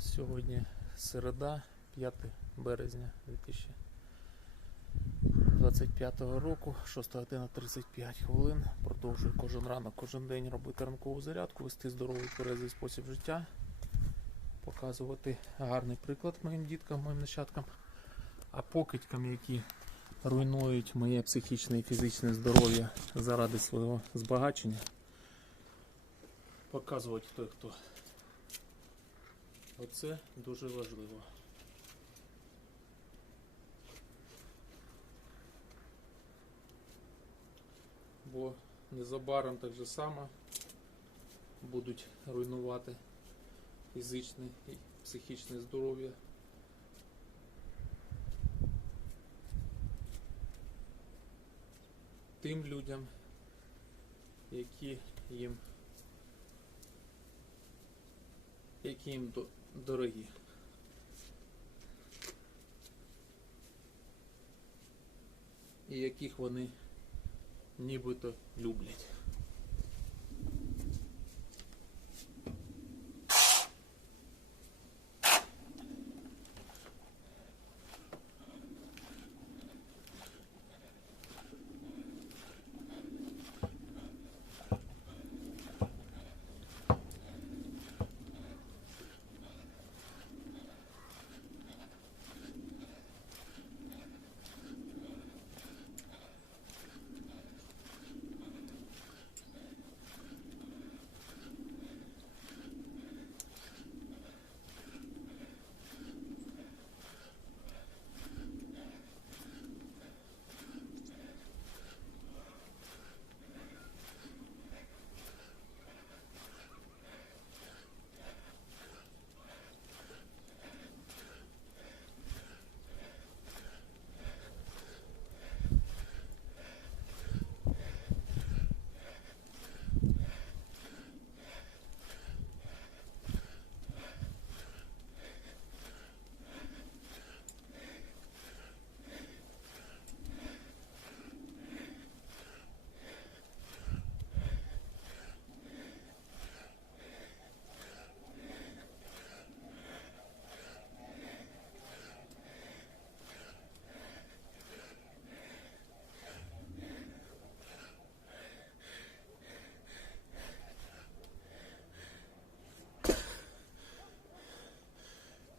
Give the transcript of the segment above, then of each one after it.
Сьогодні середа, 5 березня 2025 року, 6 година 35 хвилин. Продовжую кожен ранок, кожен день робити ранкову зарядку, вести здоровий тверезий спосіб життя, показувати гарний приклад моїм діткам, моїм нащадкам, а покидькам, які руйнують моє психічне і фізичне здоров'я заради свого збагачення. Показувати хто і хто. Оце дуже важливо. Бо незабаром так же само будуть руйнувати фізичне і психічне здоров'я. Тим людям, які їм які їм до- дорогі. І яких вони нібито люблять.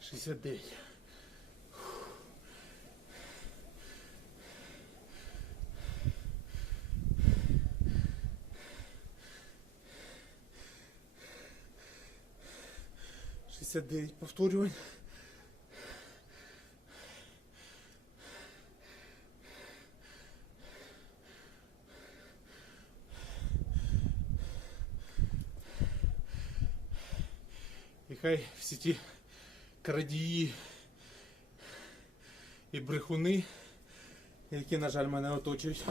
Шістдесят дев'ять. Шістдесят дев'ять повторювань. Хай всі ті крадії і брехуни, які, на жаль, мене оточують,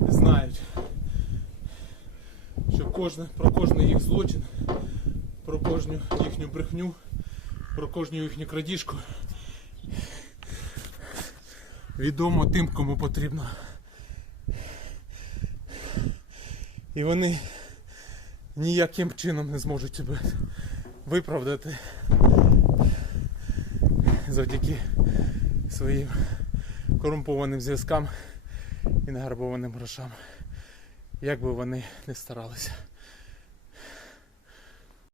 знають, що кожне, про кожний їх злочин, про кожну їхню брехню, про кожну їхню крадіжку відомо тим, кому потрібно. І вони ніяким чином не зможуть тебе виправдати завдяки своїм корумпованим зв'язкам і нагарбованим грошам. Як би вони не старалися.